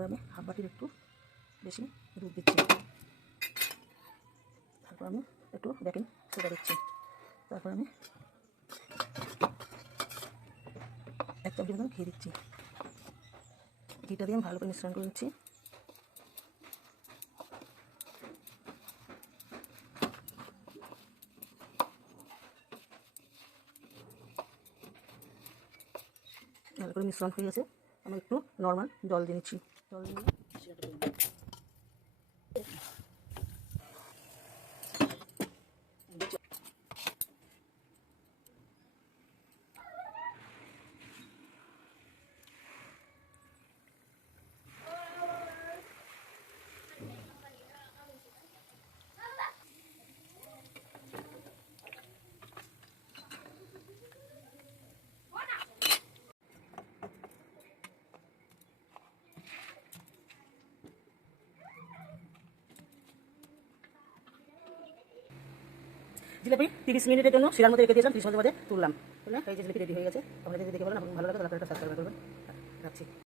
তারপর আমি হাফ বাটির একটু বেশি দুধ দিচ্ছি। তারপর আমি একটু বেকিং সোডা দিচ্ছি। তারপর আমি 1 চামচ মতন ঘি দিচ্ছি। ঘিটা দিয়ে আমি ভালো করে মিশ্রণ করে নিচ্ছি। ভালো করে মিশ্রণ হয়ে গেছে, আমি একটু নর্মাল জল দিয়ে নিচ্ছি। জল দিয়ে সেটা করে নিচ্ছি। জিলাপি 30 মিনিটের জন্য শিরার মধ্যে রেখে দিয়েছিলাম। 30 মিনিটের মধ্যে তুললাম। এই যে জিলাপি রেডি হয়ে গেছে। আপনারা যদি দেখে বলেন আপনাদের ভালো লাগে তাহলে আপনারা একটা সাবস্ক্রাইব করবেন। রাখছি।